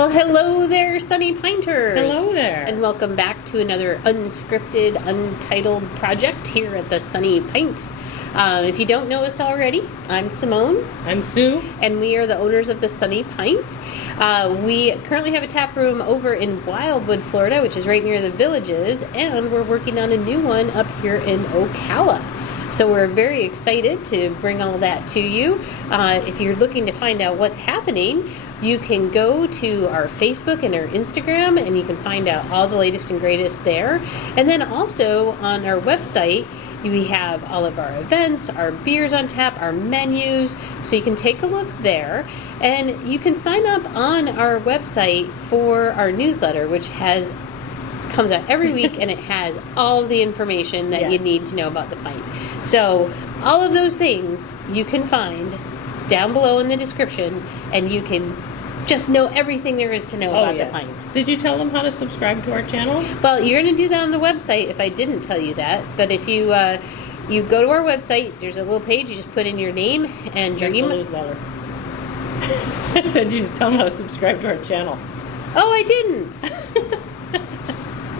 Well, hello there, Sunny Pinters. Hello there. And welcome back to another unscripted, untitled project here at the Sunny Pint. If you don't know us already, I'm Simone. I'm Sue. And we are the owners of the Sunny Pint. We currently have a tap room over in Wildwood, Florida, which is right near the Villages, and we're working on a new one up here in Ocala. So we're very excited to bring all that to you. If you're looking to find out what's happening, you can go to our Facebook and our Instagram, and you can find out all the latest and greatest there. And then also on our website, we have all of our events, our beers on tap, our menus, so you can take a look there. And you can sign up on our website for our newsletter, which comes out every week, and it has all the information that you need to know about the pint. So all of those things you can find down below in the description, and you can just know everything there is to know about the pint. Did you tell them how to subscribe to our channel? Well, you're going to do that on the website if I didn't tell you that. But if you you go to our website, there's a little page. You just put in your name and your email. Newsletter. I said you tell them how to subscribe to our channel. Oh, I didn't.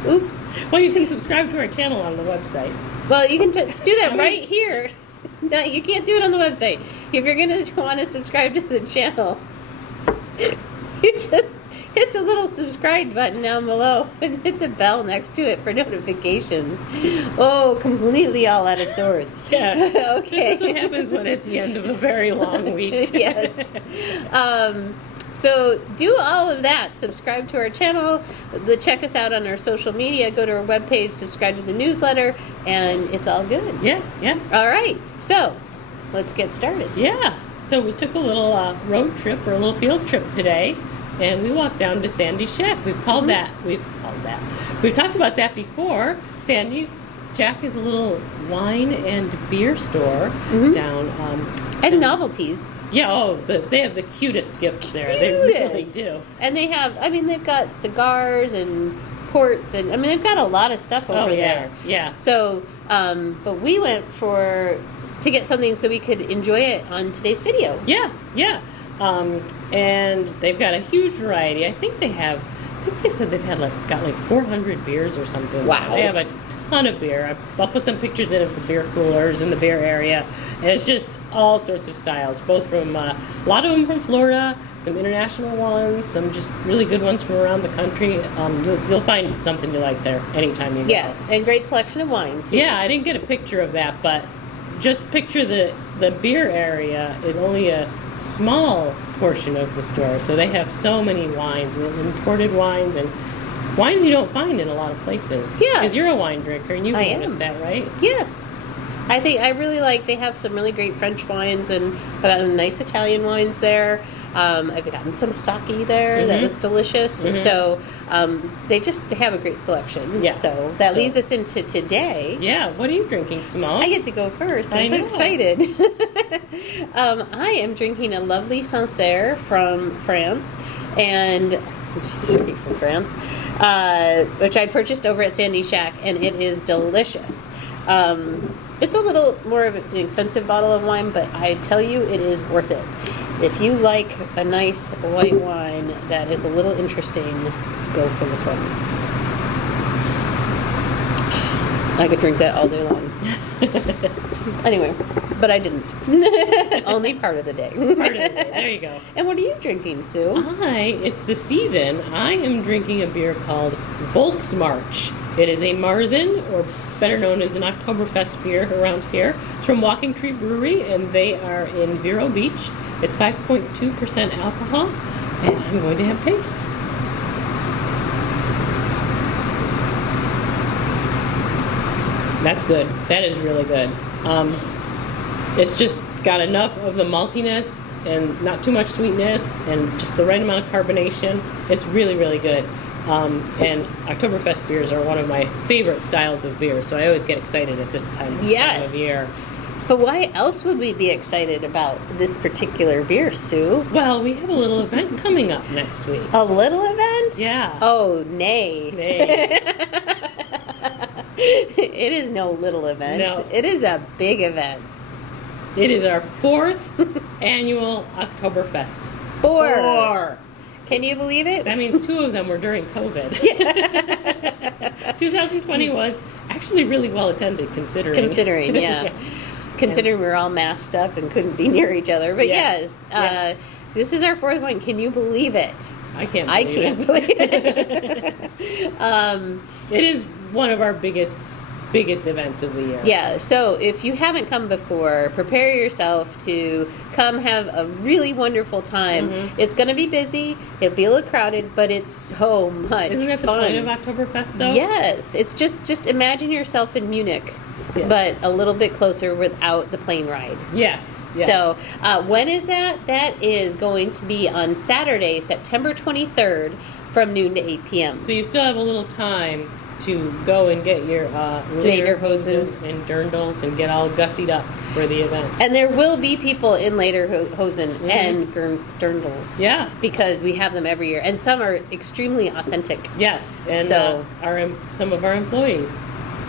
Oops. Well, you can subscribe to our channel on the website. Well, you can do that right here. No, you can't do it on the website. If you're going to want to subscribe to the channel, you just hit the little subscribe button down below and hit the bell next to it for notifications. Oh, completely all out of sorts. Yes. Okay. This is what happens when it's the end of a very long week. Yes. So do all of that. Subscribe to our channel. Check us out on our social media. Go to our webpage. Subscribe to the newsletter. And it's all good. Yeah. All right. So let's get started. Yeah. So we took a little road trip or a little field trip today. And we walked down to Sandy's Shack. We've talked about that before. Sandy's Shack is a little wine and beer store down. And novelties. Yeah, they have the cutest gifts there. They really do. And they've got cigars and ports, and they've got a lot of stuff over there. Yeah. So, but we went to get something so we could enjoy it on today's video. Yeah. And they've got a huge variety. I think they said they've got like 400 beers or something. Wow. They have a ton of beer. I'll put some pictures in of the beer coolers in the beer area. And it's just all sorts of styles, both from a lot of them from Florida, some international ones, some just really good ones from around the country. You'll find something you like there anytime you go. Yeah, and great selection of wine, too. Yeah, I didn't get a picture of that, but just picture the beer area is only a small portion of the store. So they have so many wines, and imported wines, and wines you don't find in a lot of places. Yeah. Because you're a wine drinker, and you've noticed that, right? Yes. I really they have some really great French wines, and I've gotten nice Italian wines there. I've gotten some sake there that was delicious. So they have a great selection. Yeah. So that leads us into today. Yeah. What are you drinking, Simone? I get to go first. I'm so excited. I am drinking a lovely Sancerre from France, and from France, which I purchased over at Sandy's Shack, and it is delicious. It's a little more of an expensive bottle of wine, but I tell you, it is worth it. If you like a nice white wine that is a little interesting, go for this one. I could drink that all day long. Anyway, but I didn't. Only part of the day. Part of the day. There you go. And what are you drinking, Sue? It's the season. I am drinking a beer called Volksmarsch. It is a Marzen, or better known as an Oktoberfest beer around here. It's from Walking Tree Brewery, and they are in Vero Beach. It's 5.2% alcohol, and I'm going to have a taste. That's good. That is really good. It's just got enough of the maltiness and not too much sweetness and just the right amount of carbonation. It's really, really good. And Oktoberfest beers are one of my favorite styles of beer, so I always get excited at this time of year. But why else would we be excited about this particular beer, Sue? Well, we have a little event coming up next week. A little event? Yeah. Oh, nay. It is no little event. No. It is a big event. It is our 4th annual Oktoberfest. 4. Can you believe it? That means 2 of them were during COVID. 2020 was actually really well attended, considering. Considering, yeah. Considering we were all masked up and couldn't be near each other. But yes, this is our 4th one. Can you believe it? I can't believe it. It is one of our biggest events of the year. Yeah, so if you haven't come before, prepare yourself to come have a really wonderful time. It's going to be busy, it'll be a little crowded, but it's so much Isn't that the fun. point of Oktoberfest, though? Yes, it's just imagine yourself in Munich, but a little bit closer without the plane ride. Yes. So when is that? That is going to be on Saturday, September 23rd from noon to 8 p.m. So you still have a little time to go and get your lederhosen and dirndls and get all gussied up for the event. And there will be people in lederhosen and dirndls. Yeah. Because we have them every year. And some are extremely authentic. Yes. And so, some of our employees,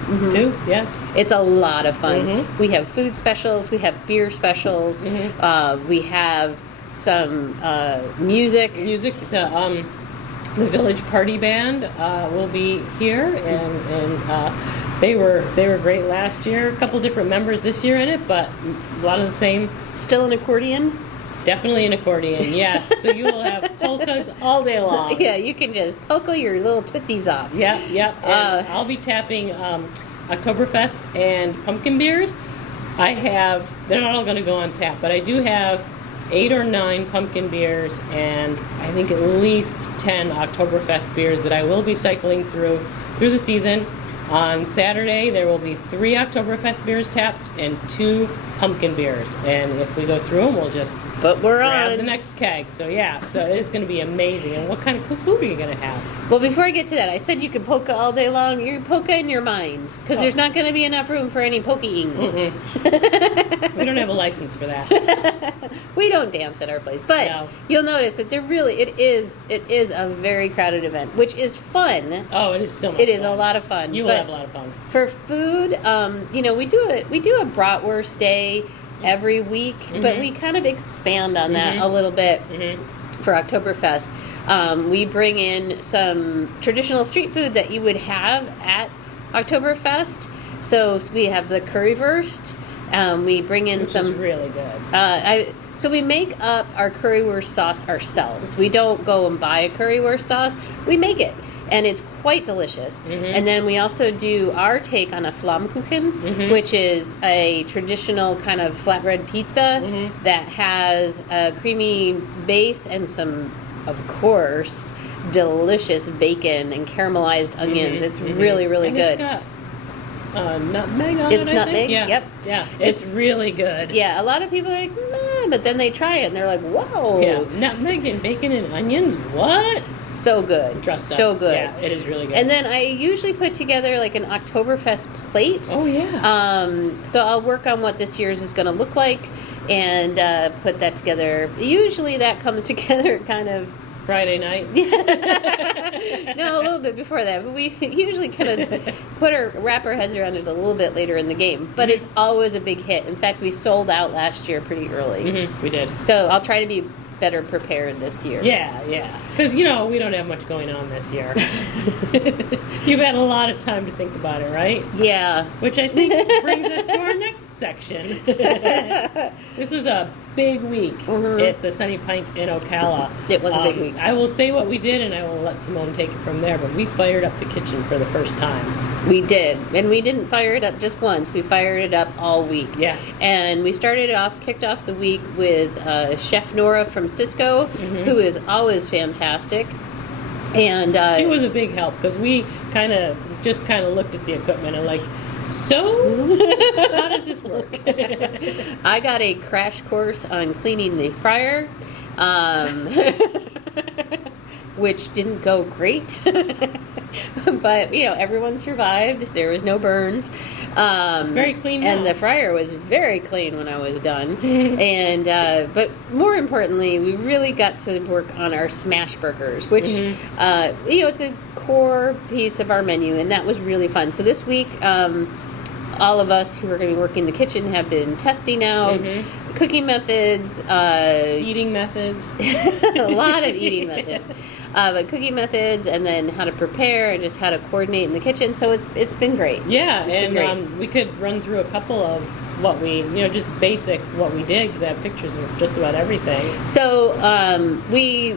too. Yes. It's a lot of fun. We have food specials. We have beer specials. We have some music. The Village Party Band will be here, and they were great last year. A couple different members this year in it, but a lot of the same. Still an accordion? Definitely an accordion, yes. So you will have polkas all day long. Yeah, you can just polka your little tootsies off. Yep. And I'll be tapping Oktoberfest and pumpkin beers. They're not all going to go on tap, but I do have 8 or 9 pumpkin beers and I think at least 10 Oktoberfest beers that I will be cycling through the season. On Saturday, there will be 3 Oktoberfest beers tapped and 2 pumpkin beers. And if we go through them, we'll just grab the next keg. So it's going to be amazing. And what kind of cool food are you going to have? Well, before I get to that, I said you could polka all day long. You polka in your mind, because there's not going to be enough room for any poking. We don't have a license for that. We don't dance at our place, but you'll notice that it is a very crowded event, which is fun. Oh, it is so much fun. It is a lot of fun. You will have a lot of fun. For food, we do a bratwurst day every week, but we kind of expand on that a little bit for Oktoberfest. We bring in some traditional street food that you would have at Oktoberfest. So we have the Currywurst. We bring in Which is really good. So we make up our Currywurst sauce ourselves. We don't go and buy a Currywurst sauce. We make it. And it's quite delicious. And then we also do our take on a Flammkuchen, which is a traditional kind of flatbread pizza that has a creamy base and some, of course, delicious bacon and caramelized onions. It's really, really and good. It's got nutmeg on It's it, nutmeg, I think. yep. Yeah, it's really good. Yeah, a lot of people are like, nah, but then they try it and they're like, whoa. Yeah, nutmeg and bacon and onions, what? So good. Trust us. So good. Yeah, it is really good. And then I usually put together like an Oktoberfest plate. Oh, yeah. So I'll work on what this year's is going to look like and put that together. Usually that comes together kind of Friday night? No, a little bit before that. But we usually kind of wrap our heads around it a little bit later in the game. But it's always a big hit. In fact, we sold out last year pretty early. We did. So I'll try to be better prepared this year. Yeah. Because, we don't have much going on this year. You've had a lot of time to think about it, right? Yeah. Which I think brings us to our next section. This was a big week at the Sunny Pint in Ocala. It was a big week. I will say what we did, and I will let Simone take it from there, but we fired up the kitchen for the first time. We did. And we didn't fire it up just once. We fired it up all week. Yes. And we kicked off the week with Chef Nora from Cisco, who is always fantastic. And she was a big help, because we kind of looked at the equipment and like, so how does this work? I got a crash course on cleaning the fryer, which didn't go great. But, everyone survived. There was no burns. It's very clean now. And the fryer was very clean when I was done. And but more importantly, we really got to work on our smash burgers, which, it's a core piece of our menu, and that was really fun. So this week, all of us who are going to be working in the kitchen have been testing out cooking methods, Eating methods. a lot of eating methods, but cooking methods, and then how to prepare and just how to coordinate in the kitchen. So it's been great. Yeah, It's been great. we could run through a couple of what we, just basic what we did, because I have pictures of just about everything. So we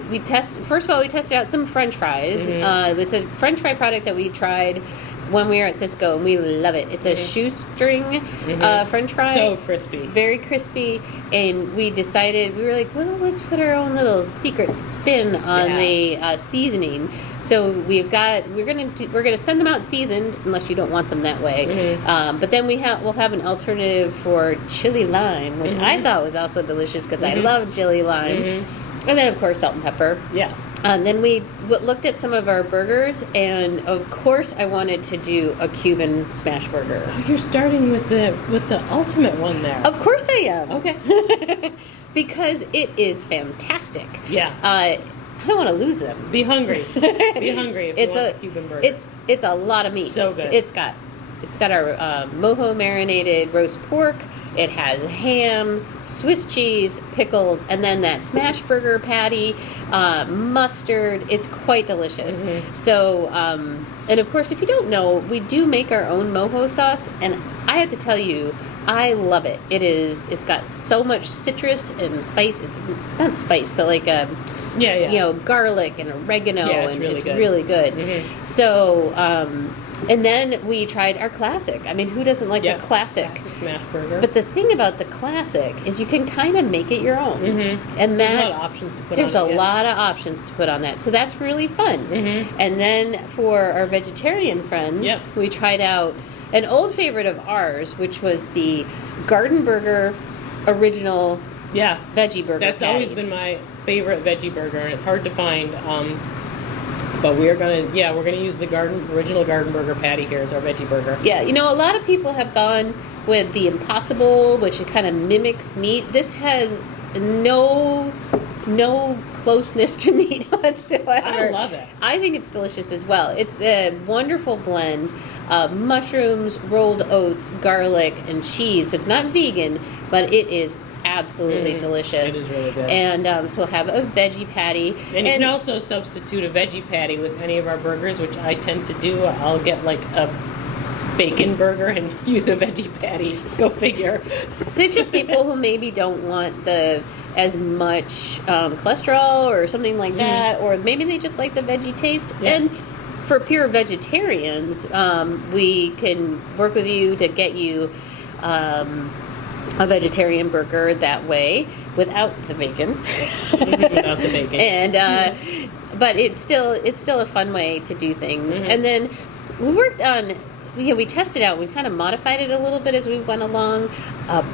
first of all, we tested out some French fries. It's a French fry product that we tried when we were at Cisco, and we love it. It's a shoestring French fry. So crispy. Very crispy. And we decided, we were like, well, let's put our own little secret spin on the seasoning. So we're gonna send them out seasoned, unless you don't want them that way. But then we'll have an alternative for chili lime, which I thought was also delicious because I love chili lime. And then of course salt and pepper. Yeah. And then we looked at some of our burgers, and of course I wanted to do a Cuban smash burger. Oh, you're starting with the ultimate one there. Of course I am. Okay. Because it is fantastic. Yeah. I don't want to lose them. Be hungry. Be hungry if you want a Cuban burger. It's a lot of meat. So good. It's got our Mojo marinated roast pork. It has ham, Swiss cheese, pickles, and then that smash burger patty, mustard. It's quite delicious. So, and of course, if you don't know, we do make our own Mojo sauce, and I have to tell you, I love it. It's got so much citrus and spice. It's not spice, but like garlic and oregano, and it's really good. So, and then we tried our classic. I mean, who doesn't like a classic smash burger? But the thing about the classic is you can kind of make it your own. And there's a lot of options to put on it. There's a lot of options to put on that. So that's really fun. And then for our vegetarian friends, we tried out an old favorite of ours, which was the Gardenburger original veggie burger. That's patty. always been my favorite veggie burger, and it's hard to find. But we're gonna use the original Gardenburger patty here as our veggie burger. Yeah, a lot of people have gone with the Impossible, which it kind of mimics meat. This has no closeness to meat whatsoever. I love it. I think it's delicious as well. It's a wonderful blend of mushrooms, rolled oats, garlic, and cheese. So it's not vegan, but it is absolutely delicious. It is really good. And so we'll have a veggie patty. And you can also substitute a veggie patty with any of our burgers, which I tend to do. I'll get like a bacon burger and use a veggie patty. Go figure. There's just people who maybe don't want as much cholesterol or something like that, or maybe they just like the veggie taste. And for pure vegetarians, we can work with you to get you a vegetarian burger that way without the bacon. Without the bacon. And but it's still a fun way to do things. And then we worked on we tested out, we kind of modified it a little bit as we went along, a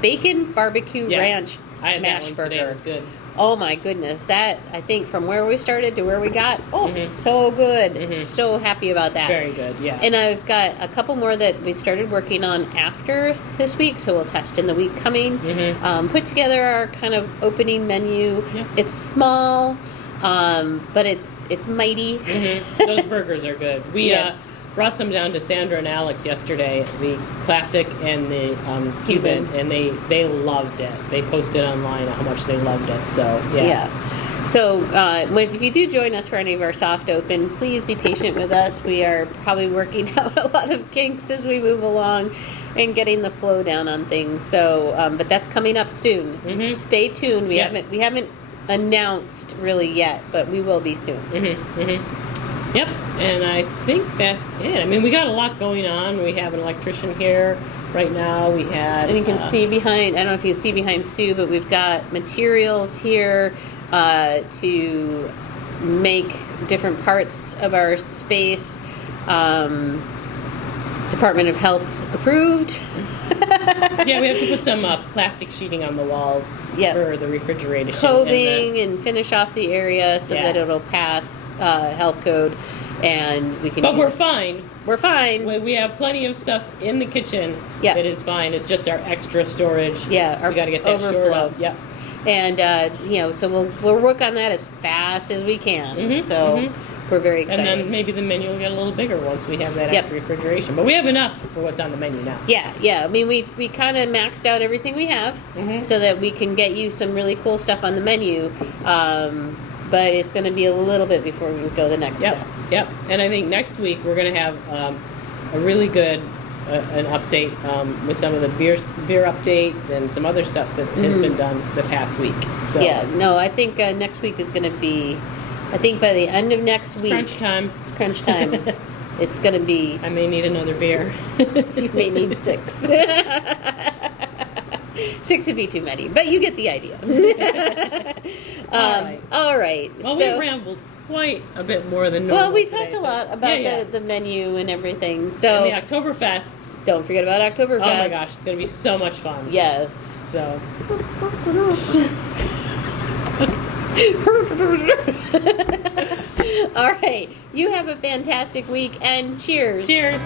bacon barbecue ranch smash burger. Today. It was good. Oh my goodness, that, I think, from where we started to where we got, so good. So happy about that. Very good, yeah. And I've got a couple more that we started working on after this week, so we'll test in the week coming. Put together our kind of opening menu. It's small, but it's mighty. Those burgers are good. We brought some down to Sandra and Alex yesterday, the classic and the Cuban, and they loved it. They posted online how much they loved it. So So if you do join us for any of our soft open, please be patient with us. We are probably working out a lot of kinks as we move along and getting the flow down on things. So, but that's coming up soon. Stay tuned. We haven't announced really yet, but we will be soon. Yep, and I think that's it. I mean, we got a lot going on. We have an electrician here right now. We had... And you can see behind, I don't know if you can see behind Sue, but we've got materials here to make different parts of our space. Department of Health approved. Yeah, we have to put some plastic sheeting on the walls for the refrigeration. Coving and finish off the area so that it'll pass health code, and we can. But we're fine. We're fine. We have plenty of stuff in the kitchen. Yeah, it is fine. It's just our extra storage. Yeah, we got to get that overflow. shored up. Yep. And so we'll work on that as fast as we can. we're very excited. And then maybe the menu will get a little bigger once we have that Yep. extra refrigeration. But we have enough for what's on the menu now. Yeah. I mean, we kind of maxed out everything we have so that we can get you some really cool stuff on the menu. But it's going to be a little bit before we go the next step. Yep. And I think next week we're going to have a really good an update with some of the beer updates and some other stuff that has been done the past week. So I think next week is going to be. I think by the end of next week, crunch time. It's crunch time. It's going to be. I may need another beer. You may need 6. 6 would be too many, but you get the idea. All right. Well, we rambled quite a bit more than normal. Well, we today, talked a lot about the menu and everything. So and the Oktoberfest. Don't forget about Oktoberfest. Oh my gosh, it's going to be so much fun. Yes. So. All right. You have a fantastic week and cheers. Cheers.